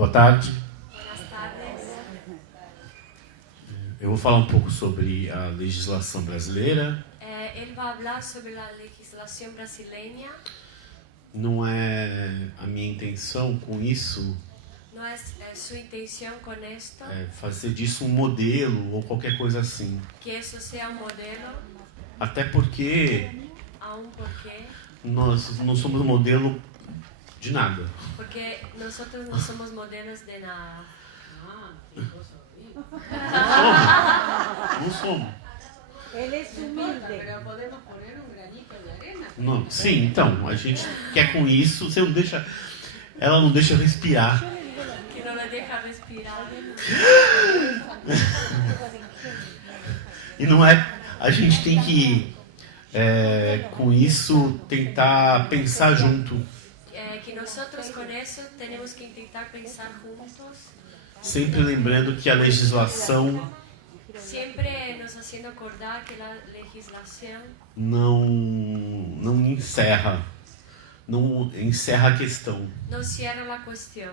Boa tarde. Buenas tardes. Eu vou falar um pouco sobre a legislação brasileira. Ele vai falar sobre a legislação brasileira. Não é a minha intenção com isso Não é sua intenção com isto fazer disso um modelo ou qualquer coisa assim. que isso seja um modelo, Até porque porque nós não somos modelo de nada. nós não somos modelos de nada. Não somos. Ele é humilde. Pero podemos poner un granito de arena. Não. Sim, então, a gente quer com isso, você não deixa, ela não deixa respirar. Que não lhe deixa respirar. E não é, a gente tem que, com isso, tentar pensar junto. Que nós com isso temos que tentar pensar juntos. Sempre lembrando que a legislação Sempre nos fazendo acordar que a legislação não encerra a questão. não cierra a questão.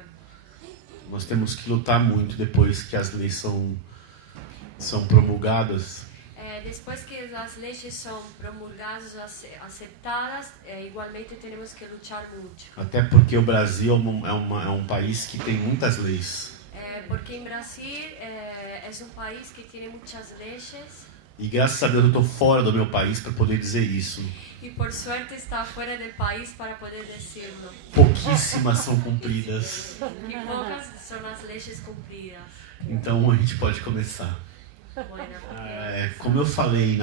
Nós temos que lutar muito depois que as leis são promulgadas. Depois que as leis são promulgadas, aceptadas, igualmente temos que lutar muito. Até porque o Brasil é um país que tem muitas leis. Porque em Brasil é um país que tem muitas leis. E graças a Deus eu estou fora do meu país para poder dizer isso. E por sorte está fora do país para poder dizê-lo. Pouquíssimas são cumpridas. E poucas são as leis cumpridas. Então a gente pode começar. Como eu falei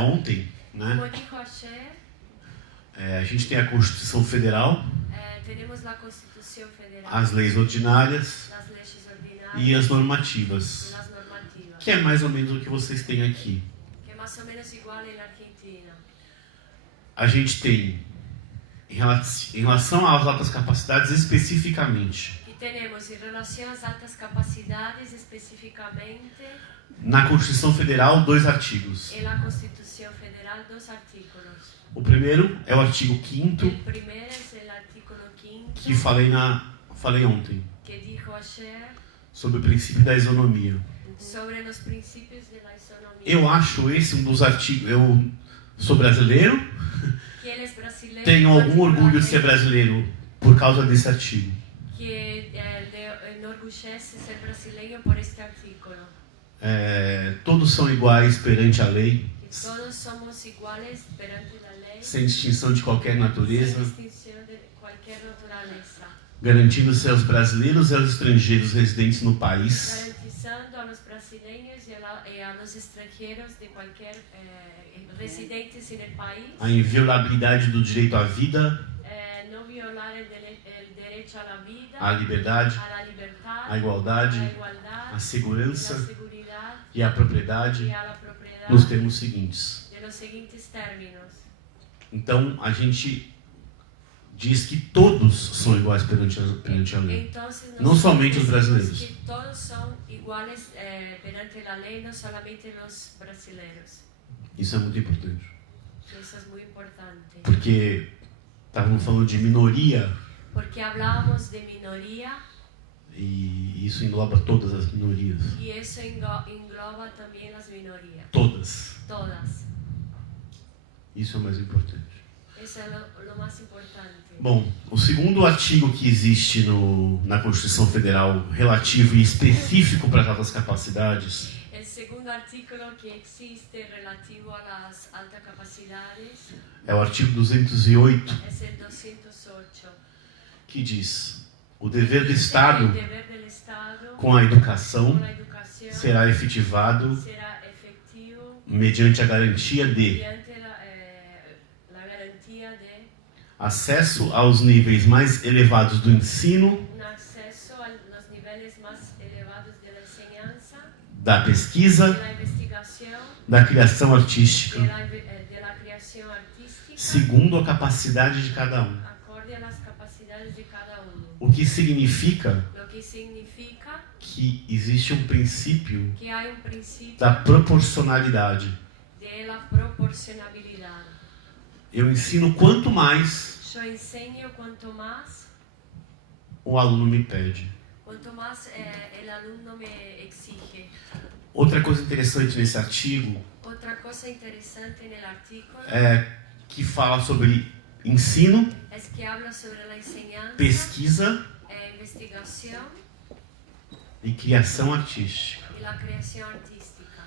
ontem, né? Como dijo ayer, A gente tem a Constituição Federal, temos a Constituição Federal, as leis ordinárias as leis ordinárias e as normativas, as normativas, que é mais ou menos o que vocês têm aqui. que é mais ou menos igual na Argentina. A gente tem, em relação às altas capacidades especificamente, E temos, em relação às altas capacidades, especificamente, na Constituição Federal, 2 artigos. na Constituição Federal, 2 artículos. O primeiro é o artigo 5º, O primeiro é o artículo 5º, que falei ontem, que dijo ayer sobre o princípio da isonomia. sobre os princípios da isonomia. Eu acho esse um dos artigos. Eu sou brasileiro, Que ele é brasileiro, tenho algum orgulho de ser brasileiro por causa desse artigo. que le enorgullece ser brasileiro por este artículo. Todos são iguais perante a lei, Que todos somos iguais perante a lei, sem distinção de qualquer natureza, sem distinção de qualquer natureza, garantindo-se aos brasileiros e aos estrangeiros residentes no país garantizando a los brasileiros e a los estrangeiros de qualquer residentes no país a inviolabilidade do direito à vida, não violar o direito à vida, à liberdade, à liberdade, à igualdade, à igualdade, à segurança à seguridade e à propriedade, e à propriedade, nos termos seguintes. de los seguintes términos. Então, a gente diz que todos são iguais perante a lei. Entonces, Não somente os decimos brasileiros. que todos são iguais perante a lei, não somente os brasileiros. Isso é muito importante. Isso é muito importante. Porque estavam falando de minoria Porque hablamos de minoria e isso engloba todas as minorias. e isso engloba também as minorias. Todas. Todas. Isso é o mais importante. Isso é o mais importante. Bom, o segundo artigo que existe na Constituição Federal relativo e específico para as altas capacidades O segundo artículo que existe relativo às altas capacidades é o artigo 208, é o 208, que diz: o dever do Estado o dever do Estado com a educação com a educação será efetivado será efetivo mediante a garantia de mediante a garantia de acesso aos níveis mais elevados do ensino, no acesso aos níveis mais elevados da enseñanza, da pesquisa, da investigação, da criação artística, da criação artística, segundo a capacidade de cada um. acorde às capacidades de cada um. O que significa O que significa que existe um princípio que há princípio da proporcionalidade. da proporcionalidade. Eu ensino quanto mais, Eu ensino quanto mais, o aluno me pede. cuanto más el alumno me exige. Outra coisa interessante nesse artigo Otra cosa interesante en el artículo é que fala sobre ensino, es que habla sobre la enseñanza, pesquisa investigación e criação artística. y la creación artística.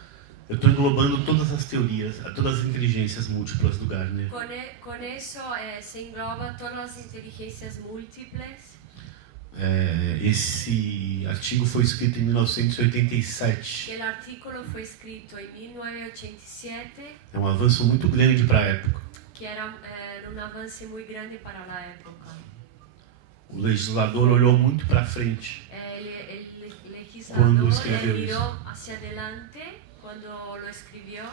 Eu estou englobando todas as teorias, todas as inteligências múltiplas do Gardner. Con eso se engloba todas las inteligencias múltiples. Esse artigo foi escrito em 1987. El artículo fue escrito en 1987, É um avanço muito grande para a época. que era un avance muy grande para la época. O legislador olhou muito para frente. El Cuando legislador escribió miró hacia adelante cuando lo escribió,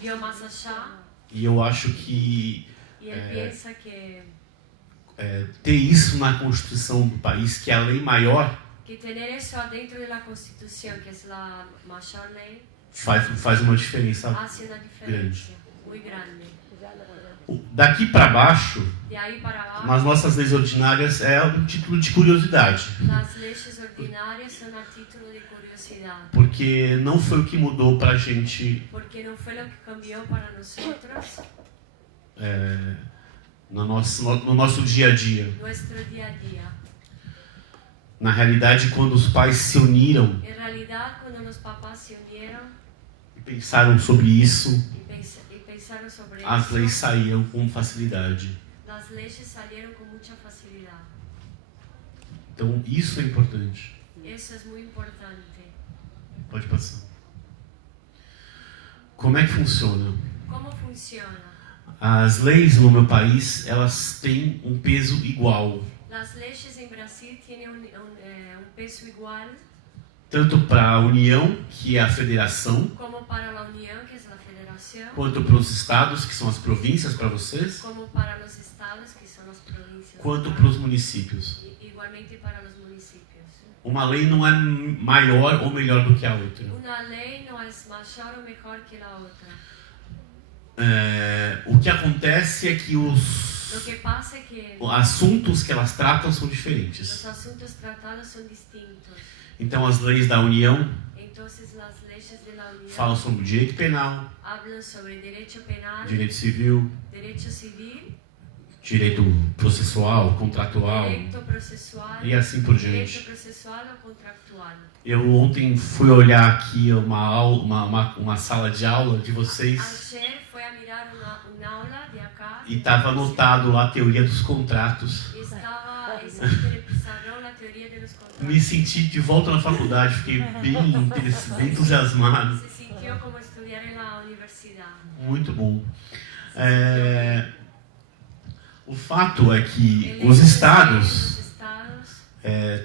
vio más allá E eu acho que y él piensa que ter isso na Constituição do país, que é a lei maior, tener eso adentro de la Constitución, que es la mayor ley, faz uma diferença hace una diferencia muy grande. Daqui para baixo, De ahí para abajo, nas nossas leis ordinárias, é um título de curiosidade. las leyes ordinarias son a título de curiosidad, Porque não foi o que mudou para a gente porque no fue lo que cambió para nosotros no nosso dia a dia. nuestro día a día. Na realidade, quando os pais se uniram En realidad, cuando los papás se unieron e pensaram sobre isso, y pensaron sobre as eso, leis saíam com facilidade. las leyes salieron con mucha facilidad. Então, isso é importante. Eso es muy importante. Pode passar. Como é que funciona? ¿Cómo funciona? As leis no meu país, elas têm um peso igual, Las leyes en Brasil tienen un peso igual tanto para a União, que é a federação, como para la Unión, que es la federación, quanto para os estados, que são as províncias para vocês, como para los estados, que son las provincias, quanto para os municípios. igualmente para los municipios. Uma lei não é maior ou melhor do que a outra. Una ley no es mayor o mejor que la otra. O que acontece é que os Lo que pasa es que assuntos que elas tratam são los diferentes. asuntos tratados son distintos. Então, as leis da União Entonces las leyes de la Unión falam sobre direito penal, hablan sobre derecho penal, direito civil, derecho civil, direito processual, contratual derecho procesual, e assim por derecho diante. procesual o contractual. Eu ontem fui olhar aqui uma sala de aula de vocês Ayer fue a mirar una aula de acá e estava anotado lá a teoria dos contratos. y estaba escrito en el pizarrón la teoría de los contratos. Me senti de volta na faculdade, fiquei bem entusiasmado. Se sintió como estudiar en la universidad. Muito bom. O fato é que El os hecho es que estados los estados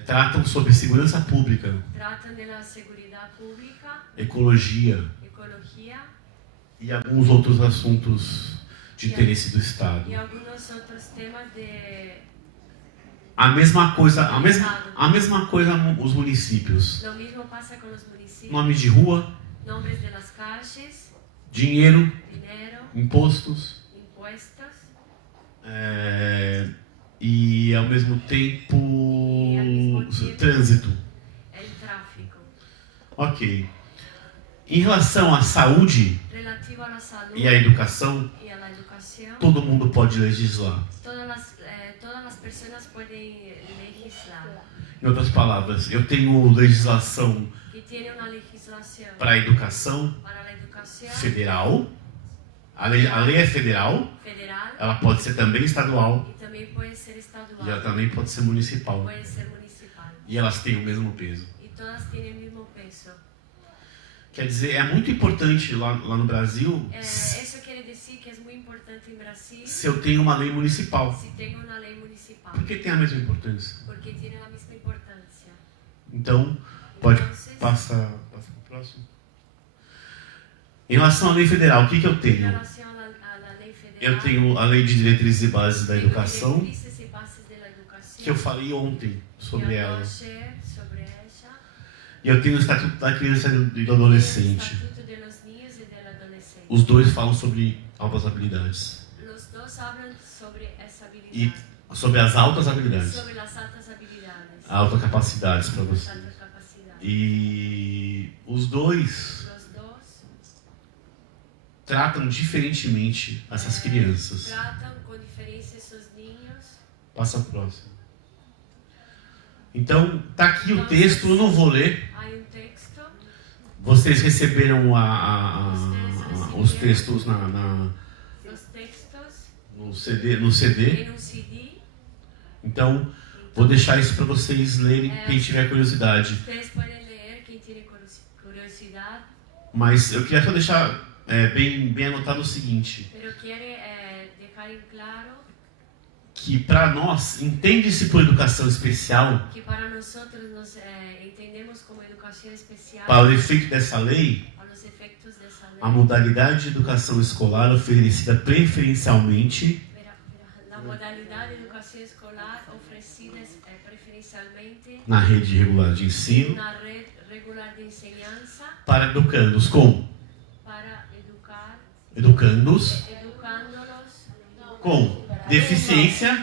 tratam sobre segurança pública, tratan de la seguridad pública, ecologia ecología e alguns outros assuntos de interesse do Estado. y algunos otros temas de A mesma coisa os municípios. lo mismo pasa con los municipios, Nome de rua, nombres de las calles, dinheiro, dinero, impostos impuestos e ao mesmo tempo trânsito. el tráfico. Ok. Em relação à saúde Relativo a la salud e à educação, y a la educación, todo mundo pode legislar. todas las personas pueden legislar. Em outras palavras, eu tenho legislação Que tiene una legislación para a educação para la educación federal. A lei é federal, federal ela pode ser também estadual y también puede ser e estadual, ela também pode ser municipal. puede ser municipal. E elas têm o mesmo peso. Y todas tienen el mismo peso. Quer dizer, é muito importante lá no Brasil Eso quiere decir que es muy importante en Brasil se eu tenho uma lei municipal. si tengo una ley municipal, Por que tem a mesma importância? porque tiene la misma importancia. Então, pode Entonces, passar para o próximo. Em relação à lei federal, o que eu en tenho? relación a la lei federal, Eu tenho a lei de diretrizes e bases da tengo educação, directrices y bases de la educación, que eu falei ontem sobre que ela. habló ayer sobre ella, E eu tenho o Estatuto da Criança e do y el Adolescente. Estatuto de los Niños y del Adolescente. Os dois falam sobre altas habilidades. Los dos hablan sobre esa E habilidad, sobre as altas habilidades. sobre las altas habilidades. autocapacidades para você. alta capacidad. E os dois Los dos tratam diferentemente essas crianças. tratan con diferencia esos niños. Passa a próxima. Então, tá aqui o texto, eu não vou ler. Hay un texto, Vocês receberam os textos los textos no CD. en un CD. Então, vou deixar isso para vocês lerem, quem tiver curiosidade. Ustedes pueden leer, quien tiene curiosidad, Mas eu queria só deixar bem anotado o seguinte, pero quiere dejar en claro que para nós, entende-se por educação especial, que para nosotros nos entendemos como educación especial para o efeito dessa lei, a los efectos de esa ley. a modalidade de educação escolar oferecida preferencialmente La modalidad de educación escolar ofrecida preferencialmente na rede regular de en ensino una red regular de enseñanza para educandos com para educar, educandos educándolos com deficiência,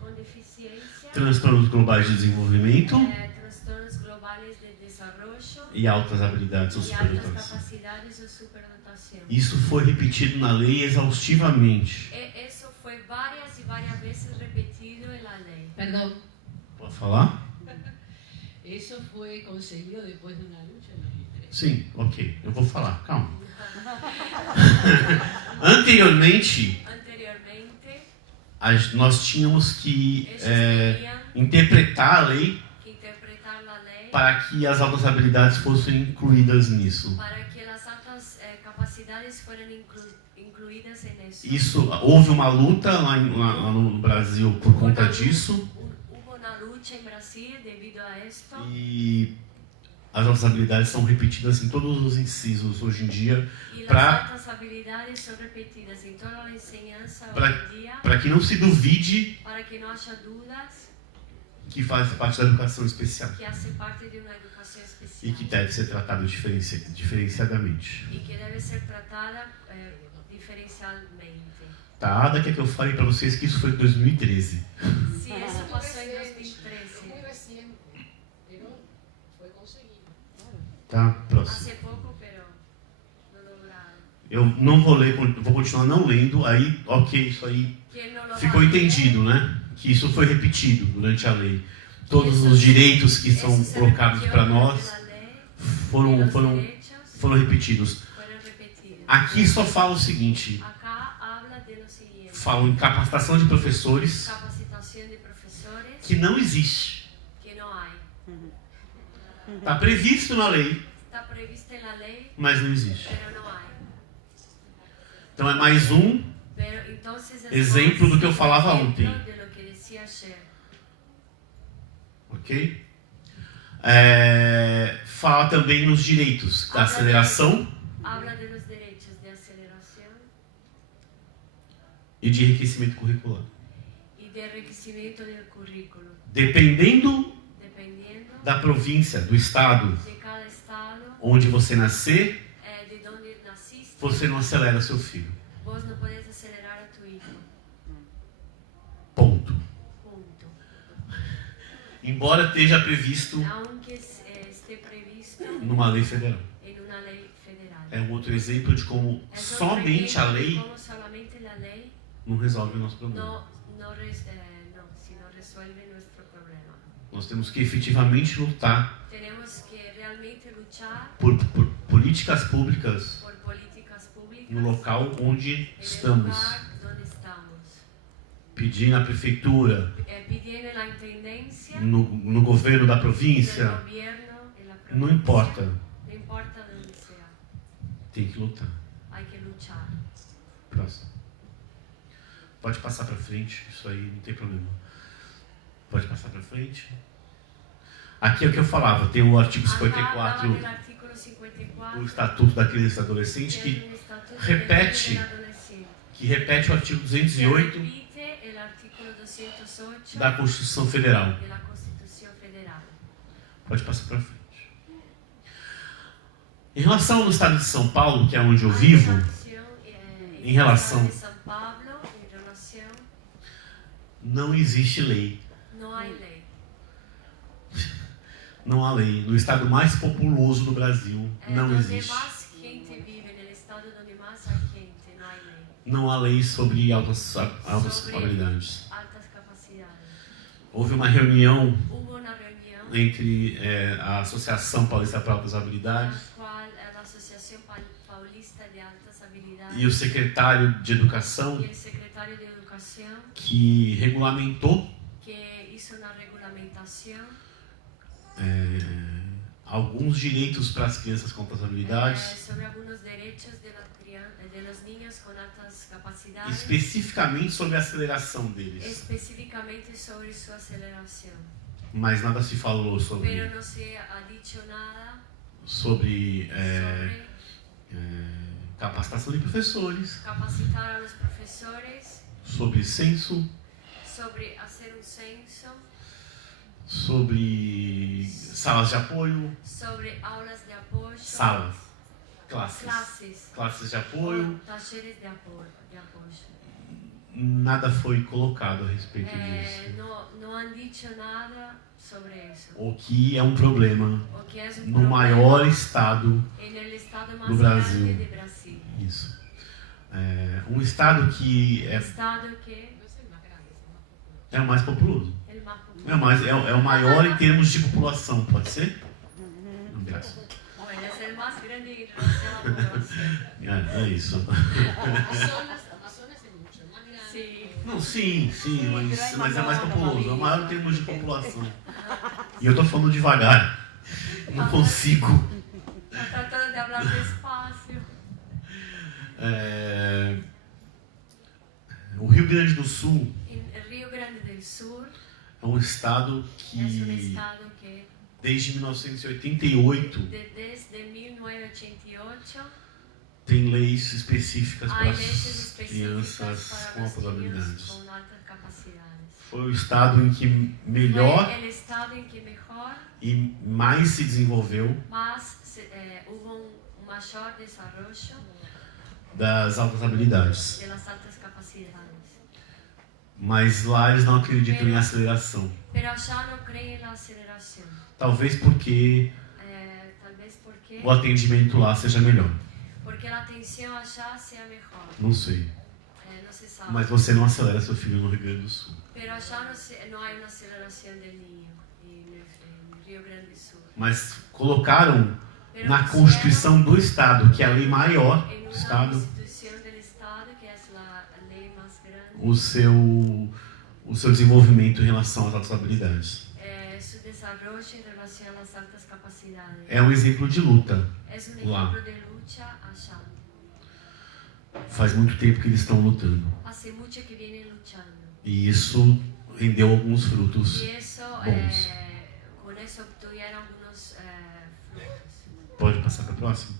con deficiencia, transtornos globais de desenvolvimento trastornos globales de desarrollo e altas habilidades ou y altas superdotação. capacidades o superdotación. Isso foi repetido na lei exaustivamente. Eso fue varias y varias veces repetido en la ley. Perdón, Pode falar? eso fue conseguido después de una lucha en 2003. Sim, ok. Eu vou falar, calma. Anteriormente, Anteriormente, nós tínhamos que ellos tenían interpretar a lei que interpretar la ley para que as altas habilidades fossem incluídas nisso. para que las altas capacidades fueran incluidas en eso. Isso, houve uma luta lá no Brasil por conta disso Hubo una lucha en Brasil debido a esto e as altas habilidades são repetidas em todos os incisos hoje em dia y las pra- altas habilidades son repetidas en toda la enseñanza pra- hoy en día para que não se duvide para que no haya dudas que faz parte da educação especial que hace parte de una educación e especial que deve ser tratado diferenciadamente. y que debe ser tratada diferencialmente. Tá? Daqui a que eu falei para vocês que isso foi em 2013. Sí, eso pasó en 2013. Muy reciente, pero fue conseguido. Tá? Próximo. Hace poco, pero no lograron. Eu não vou ler, vou continuar não lendo, aí, ok, isso aí ¿Quién no lo ficou va a leer? entendido, né? Que isso foi repetido durante a lei. Todos os direitos que são Eso se colocados repitió para durante nós la ley, foram, y los foram, derechos foram repetidos. fueron repetidos. Aqui só fala o seguinte, Acá habla de lo siguiente: falam em capacitação de professores, capacitación de profesores que não existe. que no hay. Está previsto na lei, Está prevista en la ley, mas não existe. pero no hay. Então é mais um Pero entonces es exemplo do que eu falava ejemplo ontem. de lo que decía ayer. Ok? Fala também nos direitos da aceleração Habla de los derechos de aceleración e de enriquecimento curricular. y de enriquecimiento del currículo, Dependendo dependiendo da província, do estado de cada estado, onde você nascer, de donde naciste. você não acelera seu filho. Vos no podés acelerar a tu hijo. Ponto. Punto. Embora esteja previsto Aunque esté previsto numa lei federal. en una ley federal. É um outro exemplo de como Es otro somente a ejemplo de lei cómo solamente la ley não resolve o nosso problema. no resuelve nuestro problema. Nós temos que efetivamente lutar Tenemos que realmente luchar por políticas públicas por políticas públicas no local onde en el estamos. lugar donde estamos. Pedir na prefeitura, Pidiendo la intendencia, no governo da en el província, gobierno, en la não provincia, importa. no importa donde sea, Tem que lutar. hay que luchar. Próximo. Pode passar para frente, isso aí não tem problema. Pode passar para frente. Aqui é o que eu falava, tem o artigo Acá 54 habla del artículo 54, do Estatuto da Criança e do Adolescente que es que el Estatuto repete del Adolescente, repete o artigo que 208 repite el artículo 208 da Constituição Federal. de la Constitución Federal. Pode passar para frente. Em relação ao estado de São Paulo, que é onde eu vivo, em relação- de São Pablo, em relação, não existe lei. não há lei. Não há lei. No estado mais populoso do Brasil, não donde existe. más gente vive, en el estado donde más hay gente, no hay ley. Não há lei sobre altas Sobre- habilidades. Altas capacidades. Houve uma reunião Hubo una reunión entre a Associação Paulista para Altas en la Habilidades cual la Asociación Paulista de Altas Habilidades e o secretário de Educação y el secretario de Educación que regulamentou que hizo una regulamentación alguns direitos para as crianças com altas habilidades, sobre algunos derechos de los niños con altas capacidades, especificamente sobre a aceleração deles. específicamente sobre su aceleración. Mas nada se falou Pero sobre no se ha dicho nada sobre sobre capacitação de professores, capacitar a los profesores, sobre censo, sobre hacer un censo, sobre salas de apoio, sobre aulas de apoyo, classes de apoio. talleres de apoyo. Nada foi colocado a respeito disso. No han dicho nada sobre eso. O que é um problema O que es un no problema maior estado. en el estado más do Brasil. grande de Brasil. Isso. Um estado que Estado que No es el más grande, es el más popular. é o mais populoso. el más popular. É o maior em termos de população, pode ser? Graças. Bueno, es el más grande en relación a la población. É isso. Amazonas es mucho más grande. Sí. Não, sim, mas é mais populoso. É o maior em termos de população. E eu tô falando devagar. Não consigo. Está tratando de hablar despacio. O Rio Grande do Sul En el Río Grande del Sur é um estado es un que, estado que desde 1988, desde 1988 tem leis específicas para hay as leyes específicas crianças para com los altas niños habilidades. con altas capacidades. Foi o estado em que melhor Fue el estado en que mejor, e mais se desenvolveu hubo un mayor desarrollo das altas habilidades. de las altas capacidades. Mas lá eles não acreditam em aceleração. Pero allá no creen en la aceleración. Talvez porque Tal vez porque o atendimento lá seja melhor. la atención allá sea mejor. Não sei. No se sabe. Mas você não acelera seu filho no Rio Grande do Sul. Pero allá no hay una aceleración del niño en el Río Grande do Sul. Mas colocaram Pero na pusieron Constituição do Estado, que é a lei maior en do una Estado, constitución del Estado, que es la ley más grande, o seu desenvolvimento em relação às altas habilidades. su desarrollo en relación a las altas capacidades. É um exemplo de luta. Es un Lá. ejemplo de lucha allá. Faz muito tempo que eles estão lutando. Hace mucho que vienen luchando. E isso rendeu alguns frutos. Y eso, Bons. con eso obtuvieron algunos frutos. Pode passar para a próxima?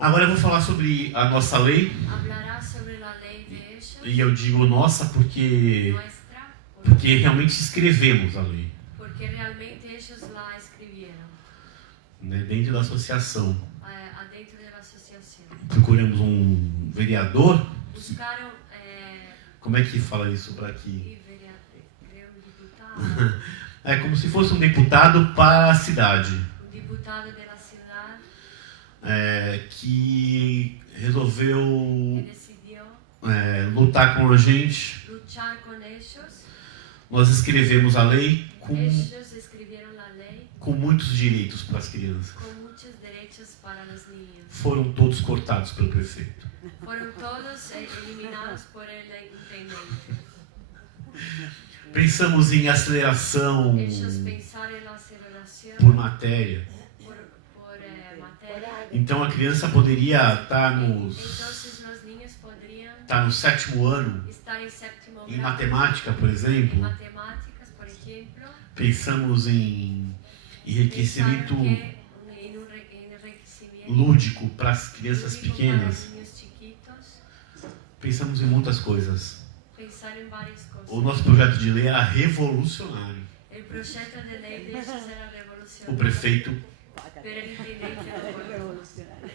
Agora eu vou falar sobre a nossa lei. Hablará sobre la ley de ellos, E eu digo nossa porque nuestra, realmente escrevemos a lei. porque realmente ellos la escribieron Né? Dentro da associação, adentro de la asociación. procuramos um vereador. Buscaron Como é que fala isso para aqui? y creo un diputado, É como se fosse um deputado para a cidade, un diputado de la ciudad que resolveu que decidió lutar com a gente. luchar con ellos. Nós escrevemos a lei Ellos escribieron la ley com muitos direitos para as crianças. con muchos derechos para los niños. Foram todos cortados pelo prefeito. Fueron todos eliminados por el intendente. Pensamos em aceleração Ellos pensaron en la aceleración por matéria. por materia. Então a criança poderia estar Entonces los niños podrían no 7º ano, estar en séptimo em grado. matemática, por En exemplo. matemáticas, por ejemplo. Pensamos em enriquecimento Pensaron que en un enriquecimiento lúdico para as crianças lúdico pequenas. para niños chiquitos. Pensamos em muitas coisas. Pensaron en varias cosas. O nosso projeto de lei era revolucionário. El proyecto de ley de ellos era revolucionario. O prefeito, Pero el intendente no fue.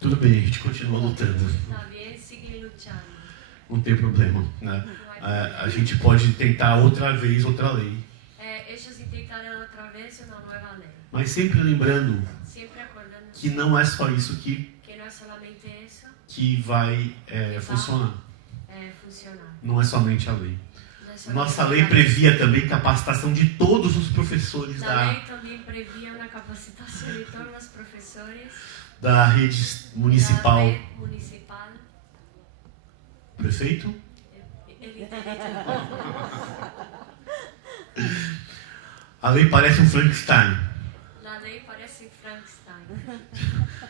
tudo bem, a gente continua lutando. Está bien, siguen luchando. Não tem problema. Né? No hay A gente pode tentar outra vez outra lei. ellos vez una nueva ley. Mas sempre lembrando Siempre acordando que não é só isso que no es solamente eso vai funcionar. funcionar. Não é somente a lei. No es solamente Nossa lei la previa também capacitação de todos os professores La ley también prevía una capacitación de todos los profesores da rede de la municipal. red municipal. Prefeito? A lei parece um Frankenstein. La ley parece Frankenstein.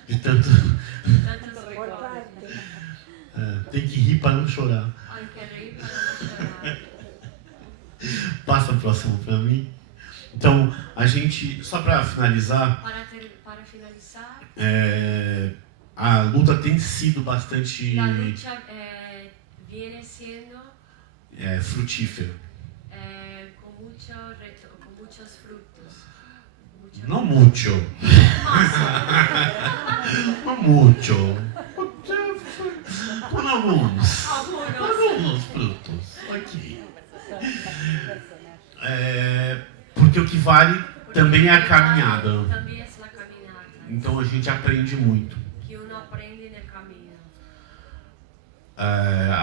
De tanto. Tantos recortes. Tem que rir para não chorar. Hay que reír para no llorar. Passa o próximo para mim. Então, a gente, só para finalizar, Para finalizar, a luta tem sido bastante la lucha viene siendo frutífera. con muchos frutos. Não muito. Não muito. Com alguns frutos. Ok. Porque o que vale também é a caminhada. También es la caminata. Então a gente aprende muito. Que uno aprende en el camino.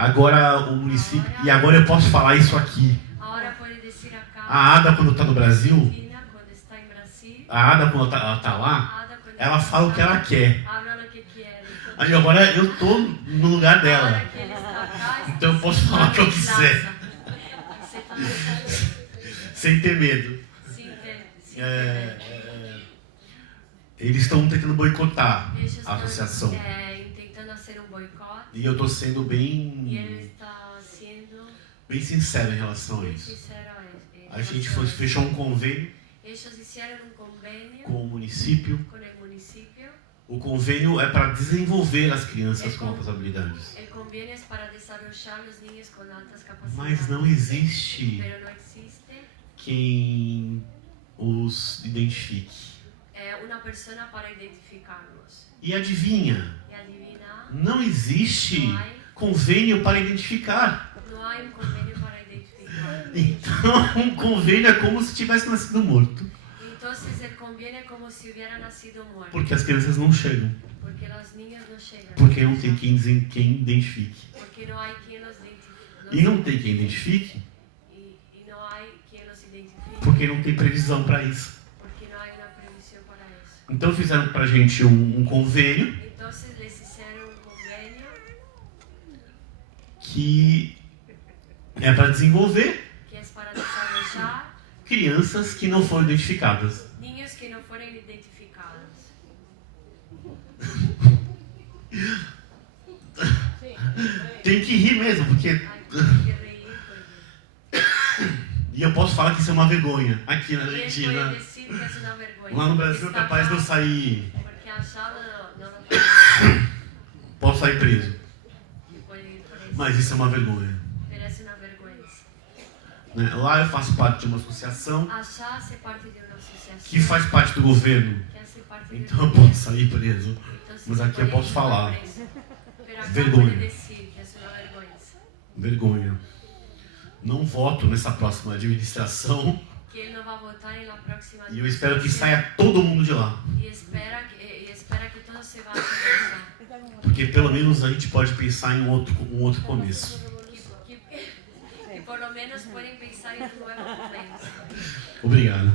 Agora o município. E agora eu posso falar isso aqui. Ahora puede decir acá. A Ada, quando está no Brasil, Argentina, cuando está en Brasil, a Ada, quando ela tá lá, Ada, cuando ela está fala o que ela quer. habla lo que quiere. Aí agora eu tô no lugar dela. Ahora que él está acá, Então eu posso falar o que eu quiser. Se está Sem ter medo. sin temer. Eles estão tentando boicotar Ellos a associação. están intentando hacer un boicot E eu tô sendo y bem él está siendo sincero em relação a muy isso. sincero. A gente fechou um convênio Ellos hicieron un convenio com o município. con el municipio. O convênio é para desenvolver as crianças com altas habilidades. El convenio es para desarrollar los niños con altas capacidades. Mas não existe Pero no existe quem os identifique. una persona para identificarlos. E adivinha? Y adivina, Não existe convênio para identificar. no hay un convenio para identificar. Então, um convênio é como se tivesse nascido morto. Entonces el convenio es como si hubiera nacido muerto. Porque as crianças não chegam. Porque las niñas no llegan. Porque não tem quem identifique. Porque no hay quien los identifique. E não tem quem identifique Y no hay quien los identifique. porque não tem previsão para isso. Porque no hay una previsión para eso. Então fizeram pra gente um convênio Entonces les hicieron un convenio que é para desenvolver que es para desarrollar crianças que não foram identificadas. niños que no fueron identificados. Tem que rir mesmo, porque... Hay que reír porque... E eu posso falar que isso é uma vergonha aqui na Y él Argentina. puede decir que es una vergüenza. Lá no Brasil é Está capaz de eu acá, sair... porque allá no lo puede, Posso sair preso. puede ir preso. Mas isso é uma vergonha. Pero es una vergüenza. Né? Lá eu faço parte de uma associação Allá hace parte de una asociación que faz parte do governo. que hace parte de Então eu posso sair preso. Entonces Mas aqui puede eu posso ir falar. preso. Pero acá Vergonha. puede decir que es una vergüenza. Vergonha. Não voto nessa próxima administração. Que él no va a votar en la próxima E eu espero que administración. saia todo mundo de lá. Y espera que todos se vayan de allá. Porque pelo menos a gente pode pensar em um outro começo. Que por lo menos pueden pensar en un nuevo comienzo. Obrigado.